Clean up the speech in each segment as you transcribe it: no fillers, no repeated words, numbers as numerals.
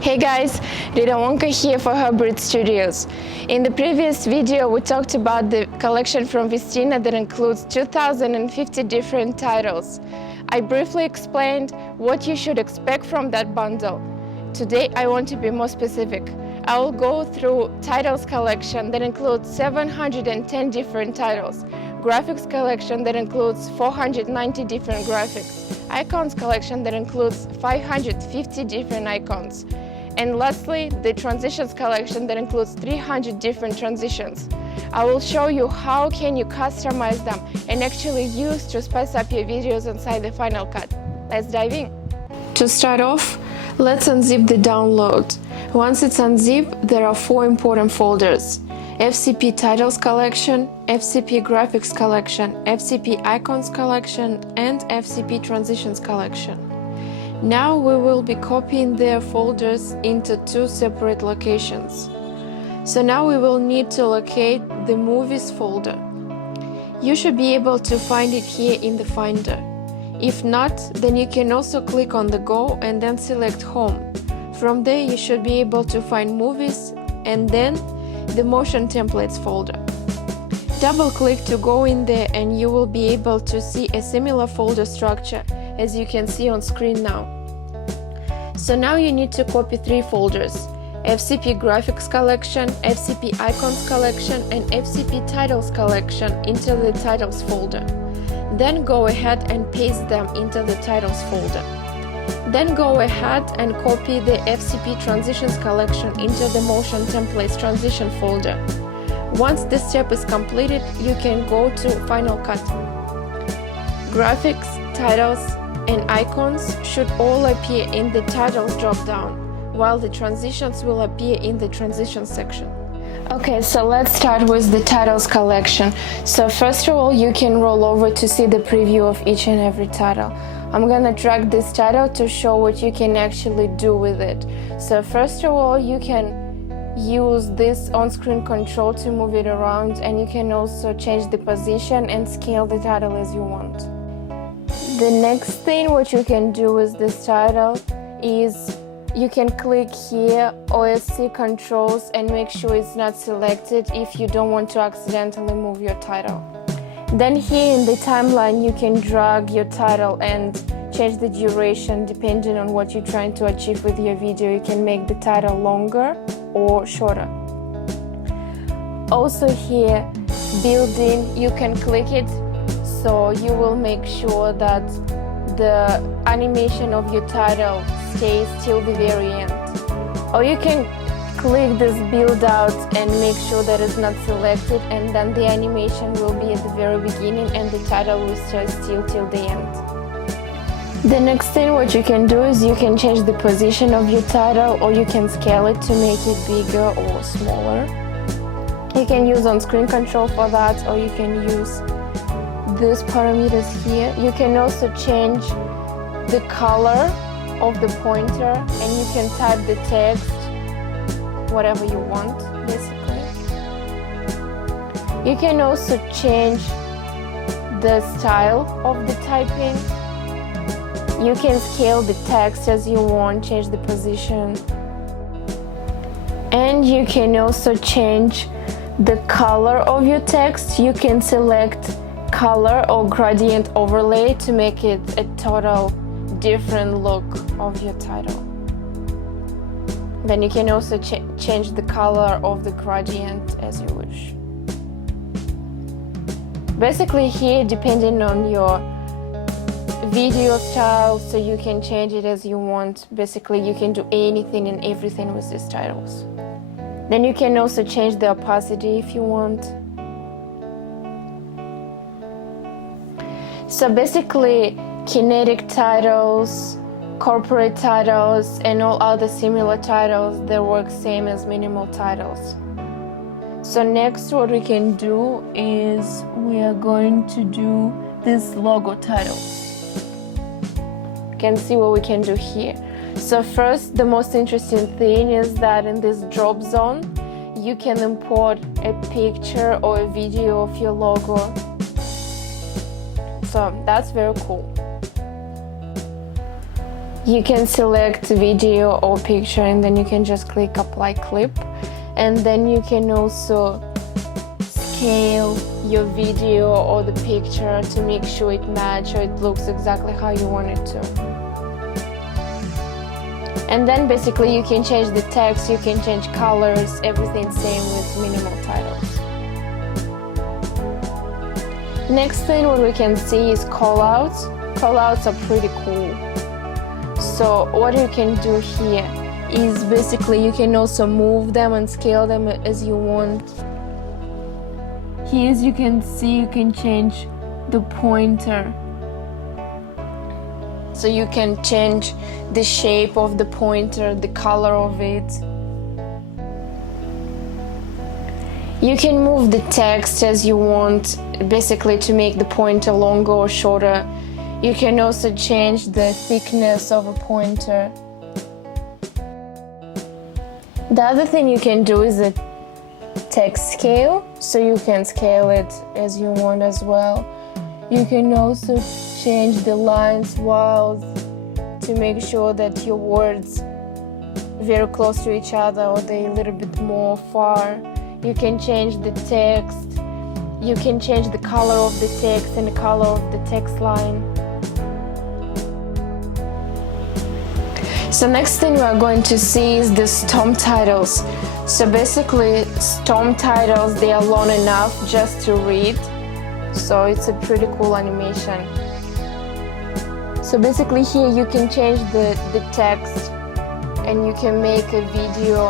Hey guys, Rita Wonka here for Hybrid Studios. In the previous video, we talked about the collection from Vistina that includes 2050 different titles. I briefly explained what you should expect from that bundle. Today, I want to be more specific. I will go through titles collection that includes 710 different titles, graphics collection that includes 490 different graphics, icons collection that includes 550 different icons, and lastly, the transitions collection that includes 300 different transitions. I will show you how can you customize them and actually use to spice up your videos inside the Final Cut. Let's dive in. To start off, let's unzip the download. Once it's unzipped, there are 4 important folders: FCP Titles Collection, FCP Graphics Collection, FCP Icons Collection, and FCP Transitions Collection. Now we will be copying their folders into 2 separate locations. So now we will need to locate the Movies folder. You should be able to find it here in the Finder. If not, then you can also click on the Go and then select Home. From there you should be able to find Movies and then the Motion Templates folder. Double-click to go in there and you will be able to see a similar folder structure as you can see on screen now. So now you need to copy 3 folders: FCP Graphics Collection, FCP Icons Collection, and FCP Titles Collection into the Titles folder. Then go ahead and paste them into the Titles folder. Then go ahead and copy the FCP Transitions Collection into the Motion Templates Transition folder. Once this step is completed, you can go to Final Cut. Graphics, titles, and icons should all appear in the Titles drop-down, while the transitions will appear in the Transitions section. Okay, so let's start with the Titles collection. So first of all, you can roll over to see the preview of each and every title. I'm gonna drag this title to show what you can actually do with it. So first of all, you can use this on-screen control to move it around, and you can also change the position and scale the title as you want. The next thing what you can do with this title is you can click here OSC controls and make sure it's not selected if you don't want to accidentally move your title. Then here in the timeline you can drag your title and change the duration depending on what you're trying to achieve with your video. You can make the title longer or shorter. Also here, build-in, you can click it, so you will make sure that the animation of your title stays till the very end. Or you can click this build out and make sure that it's not selected, and then the animation will be at the very beginning and the title will stay still till the end. The next thing what you can do is you can change the position of your title, or you can scale it to make it bigger or smaller. You can use on-screen control for that, or you can use these parameters here. You can also change the color of the pointer, and you can type the text whatever you want, basically. You can also change the style of the typing. You can scale the text as you want, change the position. And you can also change the color of your text. You can select color or gradient overlay to make it a total different look of your title. Then you can also change the color of the gradient as you wish. Basically here, depending on your video style, so you can change it as you want. Basically you can do anything and everything with these titles. Then you can also change the opacity if you want. So basically kinetic titles, corporate titles, and all other similar titles, they work same as minimal titles. So next what we can do is we are going to do this logo titles. You can see what we can do here. So first, the most interesting thing is that in this drop zone you can import a picture or a video of your logo. So that's very cool. you can select video or picture, and then you can just click apply clip, and then you can also scale your video or the picture to make sure it matches or it looks exactly how you want it to. And then basically you can change the text, you can change colors, everything same with minimal titles. Next thing what we can see is callouts. Callouts are pretty cool. So what you can do here is basically you can also move them and scale them as you want. Here as you can see, you can change the pointer. So you can change the shape of the pointer, the color of it. You can move the text as you want, basically to make the pointer longer or shorter. You can also change the thickness of a pointer. The other thing you can do is a text scale, so you can scale it as you want as well. You can also change the lines while to make sure that your words very close to each other or they a little bit more far. You can change the text. You can change the color of the text and the color of the text line. So next thing we are going to see is the stomp titles. So basically stomp titles, they are long enough just to read. So it's a pretty cool animation. So basically here you can change the text and you can make a video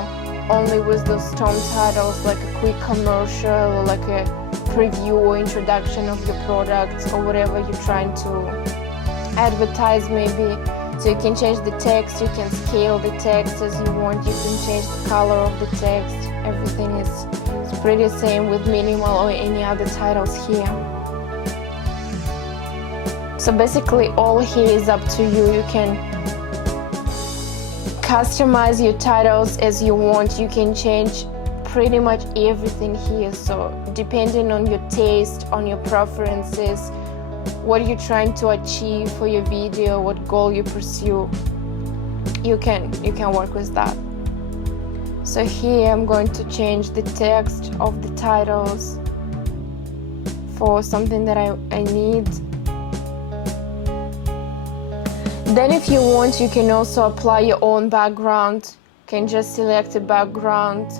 only with those stomp titles, like a quick commercial or like a preview or introduction of your product or whatever you're trying to advertise maybe. So you can change the text, you can scale the text as you want, you can change the color of the text. Everything is pretty same with minimal or any other titles here. So basically all here is up to you. You can customize your titles as you want. You can change pretty much everything here. So depending on your taste, on your preferences, what you're trying to achieve for your video, what goal you pursue, you can work with that. So here I'm going to change the text of the titles for something that I need. Then if you want, you can also apply your own background. You can just select a background,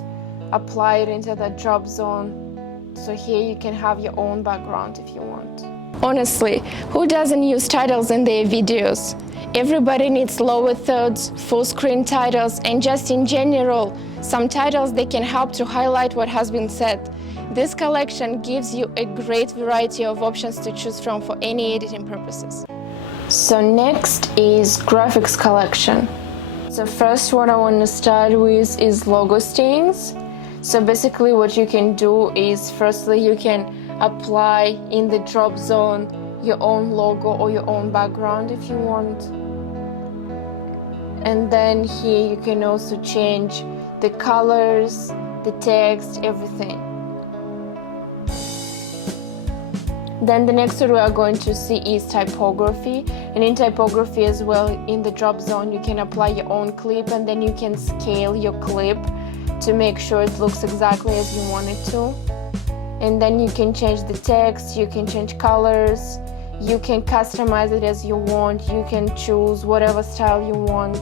apply it into the drop zone. So here you can have your own background if you want. Honestly, who doesn't use titles in their videos? Everybody needs lower thirds, full screen titles, and just in general, some titles they can help to highlight what has been said. This collection gives you a great variety of options to choose from for any editing purposes. So next is graphics collection. So first what I want to start with is logo stains. So basically what you can do is firstly you can apply in the drop zone your own logo or your own background if you want. And then here you can also change the colors, the text, everything. Then the next one we are going to see is typography. And in typography as well, in the drop zone, you can apply your own clip and then you can scale your clip to make sure it looks exactly as you want it to. And then you can change the text, you can change colors, you can customize it as you want, you can choose whatever style you want.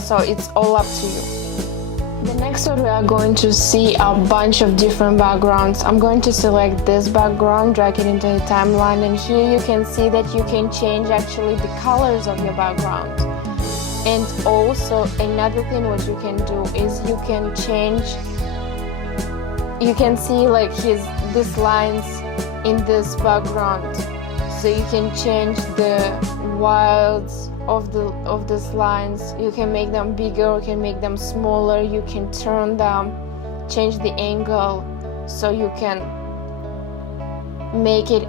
So it's all up to you. The next one we are going to see a bunch of different backgrounds. I'm going to select this background, drag it into the timeline, and here you can see that you can change actually the colors of your background. And also another thing what you can do is you can change, you can see like these lines in this background. So you can change the widths of these lines. You can make them bigger, you can make them smaller, you can turn them, change the angle, so you can make it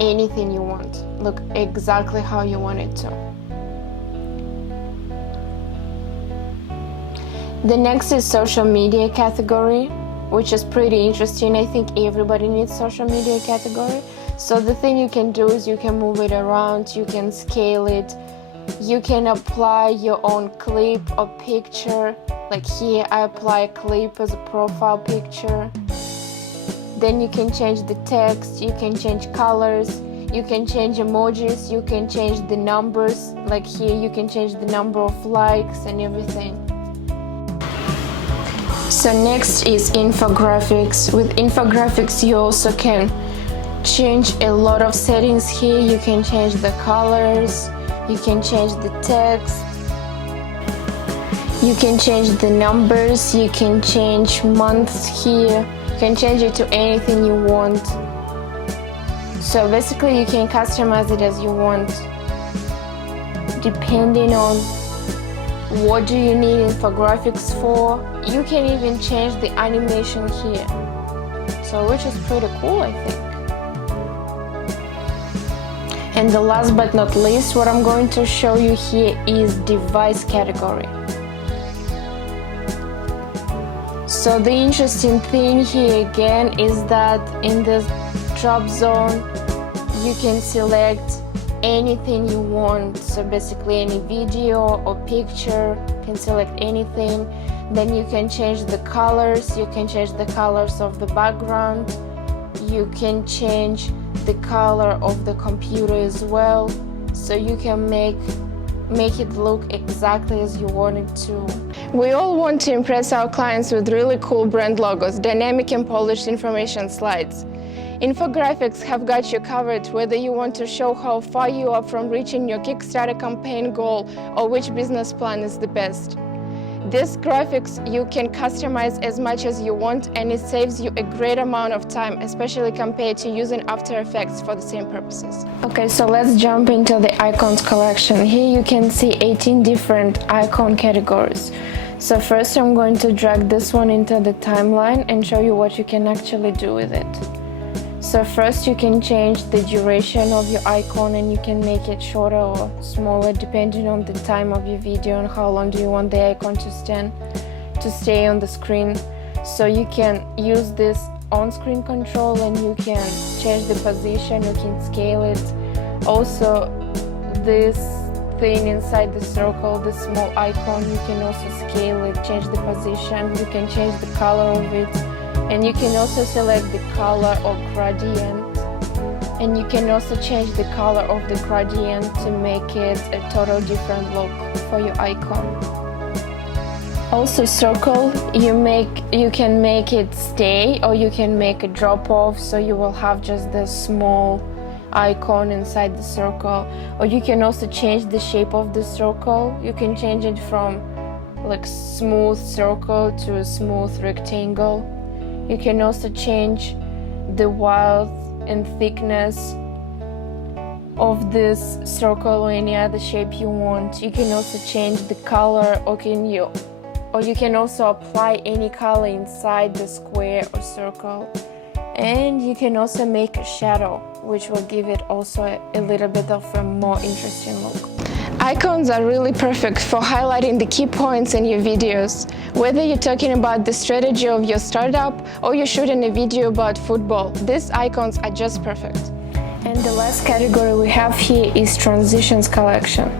anything you want, look exactly how you want it to. The next is social media category, which is pretty interesting. I think everybody needs social media category. So the thing you can do is you can move it around, you can scale it, You can apply your own clip or picture. Like here, I apply a clip as a profile picture. Then you can change the text, you can change colors, you can change emojis, you can change the numbers. Like here, you can change the number of likes and everything. So next is infographics. With infographics, you also can change a lot of settings here. You can change the colors, you can change the text, you can change the numbers, you can change months here, you can change it to anything you want. So basically you can customize it as you want, depending on what do you need infographics for. You can even change the animation here, so which is pretty cool, I think. And the last but not least, what I'm going to show you here is device category. So the interesting thing here again is that in this drop zone you can select anything you want. So basically any video or picture, you can select anything. Then you can change the colors, you can change the colors of the background, you can change the color of the computer as well, so you can make it look exactly as you want it to. We all want to impress our clients with really cool brand logos, dynamic and polished information slides. Infographics have got you covered, whether you want to show how far you are from reaching your Kickstarter campaign goal or which business plan is the best. These graphics you can customize as much as you want, and it saves you a great amount of time, especially compared to using After Effects for the same purposes. Okay, so let's jump into the icons collection. Here you can see 18 different icon categories. So first I'm going to drag this one into the timeline and show you what you can actually do with it. So first you can change the duration of your icon, and you can make it shorter or smaller depending on the time of your video and how long do you want the icon to stay on the screen. So you can use this on-screen control and you can change the position, you can scale it. Also this thing inside the circle, the small icon, you can also scale it, change the position, you can change the color of it. And you can also select the color or gradient, and you can also change the color of the gradient to make it a total different look for your icon. Also circle, you can make it stay or you can make a drop off, so you will have just the small icon inside the circle. Or you can also change the shape of the circle. You can change it from like smooth circle to a smooth rectangle. You can also change the width and thickness of this circle or any other shape you want. You can also change the color, or you can also apply any color inside the square or circle. And you can also make a shadow, which will give it also a little bit of a more interesting look. Icons are really perfect for highlighting the key points in your videos. Whether you're talking about the strategy of your startup or you're shooting a video about football, these icons are just perfect. And the last category we have here is transitions collection.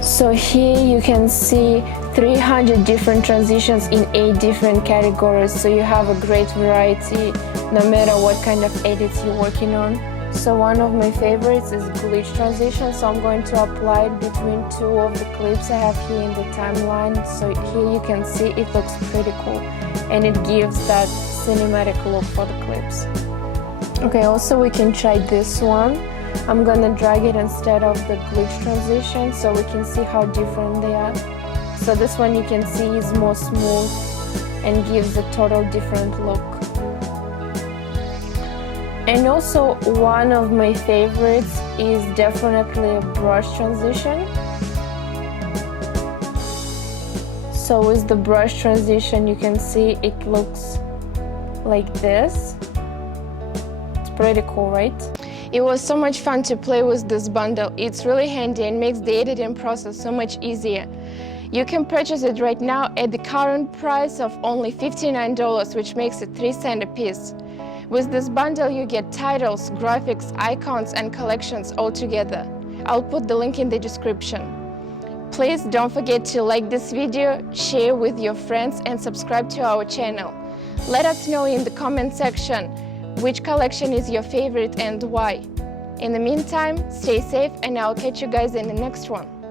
So here you can see 300 different transitions in 8 different categories, so you have a great variety no matter what kind of edits you're working on. So one of my favorites is glitch transition, so I'm going to apply it between 2 of the clips I have here in the timeline. So here you can see it looks pretty cool and it gives that cinematic look for the clips. Okay, also we can try this one. I'm gonna drag it instead of the glitch transition so we can see how different they are. So this one you can see is more smooth and gives a total different look. And also one of my favorites is definitely a brush transition. So with the brush transition you can see it looks like this. It's pretty cool, right? It was so much fun to play with this bundle. It's really handy and makes the editing process so much easier. You can purchase it right now at the current price of only $59, which makes it 3 cents a piece. With this bundle, you get titles, graphics, icons, and collections all together. I'll put the link in the description. Please don't forget to like this video, share with your friends and subscribe to our channel. Let us know in the comment section which collection is your favorite and why. In the meantime, stay safe and I'll catch you guys in the next one.